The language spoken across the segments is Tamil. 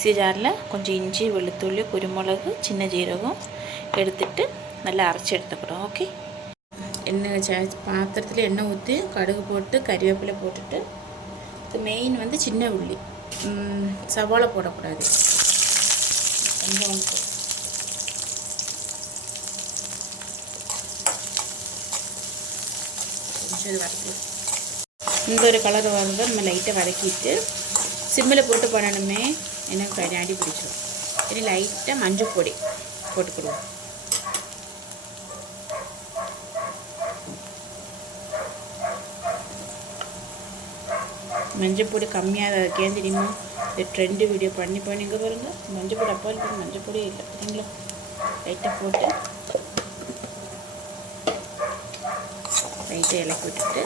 மிக்ஸி ஜாரில் கொஞ்சம் இஞ்சி வெளுத்துள்ளி குருமிளகு சின்ன ஜீரகம் எடுத்துட்டு நல்லா அரைச்சி எடுத்துக்கிறோம். ஓகே, எண்ணெய் பாத்திரத்தில் எண்ணெய் ஊற்றி கடுகு போட்டு கறிவேப்பிலை போட்டுட்டு இது மெயின் வந்து சின்ன உள்ளி, சவாளை போடக்கூடாது. கொஞ்சம் கொஞ்சம் வதக்கி இந்த ஒரு கலர் வந்து நம்ம லைட்டாக வதக்கிட்டு சிம்மில் போட்டு பண்ணணுமே, எனக்கு அடி பிடிச்சிடும். சரி, லைட்டாக மஞ்சள் பொடி போட்டுக்கிடுவோம். மஞ்சள் பொடி கம்மியாக இருக்கேன் தெரியுமா? இந்த ட்ரெண்டு வீடியோ பண்ணி இங்கே பாருங்கள், மஞ்சள் பொடி அப்பா இருக்கு, மஞ்சள் பொடி இல்லை சரிங்களா? லைட்டாக போட்டு லைட்டாக இலக்கி விட்டுட்டு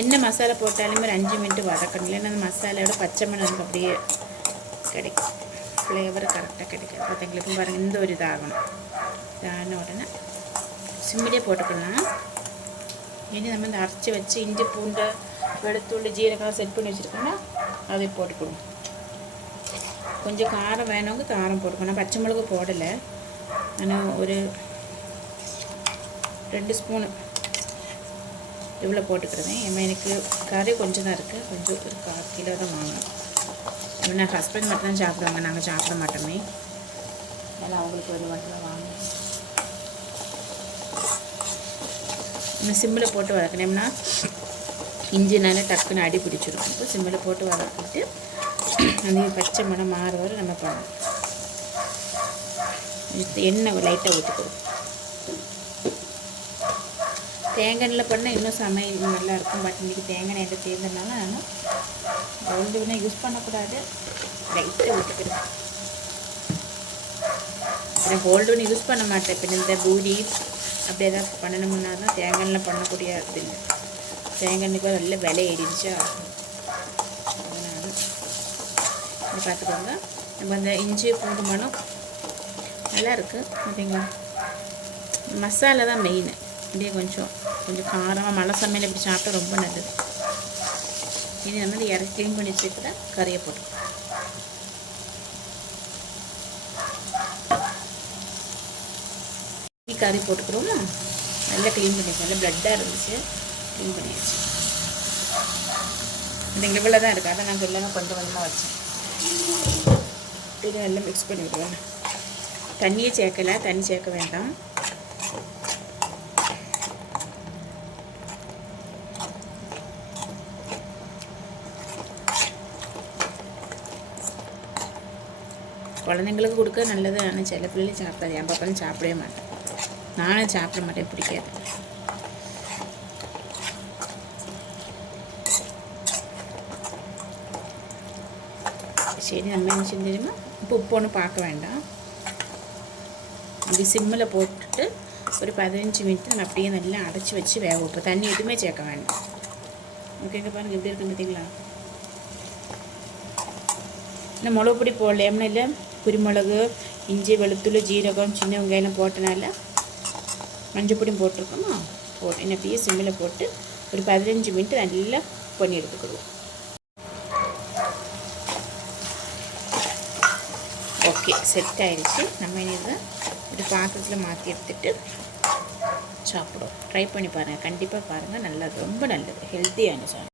என்ன மசாலா போட்டாலுமே ஒரு 5 மினிட் வதக்கணும். இல்லைன்னா அந்த மசாலாவோட பச்சை மணம் நமக்கு அப்படியே கிடைக்கும், ஃப்ளேவர் கரெக்டாக கிடைக்கும். பார்த்தீங்களுக்கும் பாருங்கள், இந்த ஒரு இதாகணும். இதான உடனே சிம்மிலே போட்டுக்கலாம். இனி நம்ம இந்த அரைச்சி வச்சு இஞ்சி பூண்டை வெளுத்துள்ளி ஜீரகம் செட் பண்ணி வச்சுருக்கோன்னா அதை போட்டுக்கணும். கொஞ்சம் காரம் வேணவங்க காரம் போட்டுக்கணும். பச்சை மிளகு போடலை, ஆனால் ஒரு 2 ஸ்பூனு இவ்வளோ போட்டுக்கிறேன். எனக்கு கறி கொஞ்சம் தான் இருக்குது, கொஞ்சம் ஒரு 1/4 கிலோ தான் வாங்கணும். ஏன்னா ஹஸ்பண்ட் மட்டும் தான் சாப்பிடுவாங்க, நாங்கள் சாப்பிட மாட்டோமே, அதனால் அவங்களுக்கு ஒரு மட்டும் தான் வாங்கணும். இன்னும் சிம்மில் போட்டு வதக்கினோம்னா இஞ்சினால டக்குன்னு அடி பிடிச்சிடும். இப்போ சிம்மில் போட்டு வதக்கிட்டு அந்த பச்சை மணம் மாற வரை நம்ம பண்ணணும். எண்ணெய் லைட்டாக ஊற்றிக்கணும். தேங்காய் எண்ணெயில் பண்ணால் இன்னும் சமையல் நல்லாயிருக்கும். பட் இன்றைக்கி தேங்காய் எண்ணெய் தேர்ந்ததுனால ஆனால் கோல்டு வினர் யூஸ் பண்ணக்கூடாது, லைட்டாக ஊற்றிக்கிறேன். நான் கோல்டு வினர் யூஸ் பண்ண மாட்டேன். இப்போ இந்த பூரி அப்படி ஏதாவது பண்ணணும்னா தான் தேங்காய் எண்ணெயில் பண்ணக்கூடிய இது இல்லை. தேங்காய் எண்ணெய்க்கு நல்ல விலை ஏறிடுச்சா, அதனால் இது பார்த்துக்கோங்க. நம்ம அந்த இஞ்சி பூண்டு மணம் நல்லா இருக்குது பார்த்தீங்களா? மசாலா தான் மெயின். இப்படியே கொஞ்சம் காரமாக மழை சமையல் இப்படி சாப்பிட்டா ரொம்ப நல்லது. இனி நம்ம இறக்கி க்ளீன் பண்ணி வச்சுக்கிற கறியை போட்டு கறி போட்டுக்கிறோமா, நல்லா க்ளீன் பண்ணிடுச்சு. நல்லா ப்ளட்டாக இருந்துச்சு, க்ளீன் பண்ணியாச்சு. இந்த இவ்வளோ தான் இருக்குது, அதை நாங்கள் எல்லாமே கொஞ்சம் கொஞ்சமாக வச்சேன். இது நல்லா மிக்ஸ் பண்ணி விடுவேன். தண்ணியே சேர்க்கலை, தண்ணி சேர்க்க வேண்டாம். குழந்தைங்களுக்கு கொடுக்க நல்லது, ஆனால் சில பிள்ளைகளும் சாப்பிடாது. என் பாப்பாலும் சாப்பிடவே மாட்டேன், நானும் சாப்பிட மாட்டேன், பிடிக்காது. சரி, நம்ம என்ன செஞ்சிடுமா, இப்போ உப்பு ஒன்றும் பார்க்க வேண்டாம். அப்படி சிம்மில் போட்டுட்டு ஒரு 15 மினிட் நம்ம அப்படியே நல்லா அடைச்சி வச்சு வேக வைப்போம். தண்ணி எதுவுமே சேர்க்க வேண்டாம். ஓகேங்க, பாருங்கள் எப்படி இருக்குன்னு பார்த்தீங்களா? இந்த மிளகு பொடி போடலையம்னா இல்லை, குருமிளகு இஞ்சி வெளுத்துள்ளி ஜீரகம் சின்ன வெங்காயம் போட்டனால மஞ்சள் பொடியும் போட்டிருக்கோமா, என்ன அப்படியே சிம்மில் போட்டு ஒரு 15 மினிட் நல்லா பண்ணி எடுத்துக்கிடுவோம். ஓகே, செட் ஆகிடுச்சு. நம்ம இதை ஒரு பாத்திரத்தில் மாற்றி எடுத்துகிட்டு சாப்பிடுவோம். ட்ரை பண்ணி பாருங்கள், கண்டிப்பாக பாருங்கள், நல்லது, ரொம்ப நல்லது, ஹெல்த்தியான சாப்பிடும்.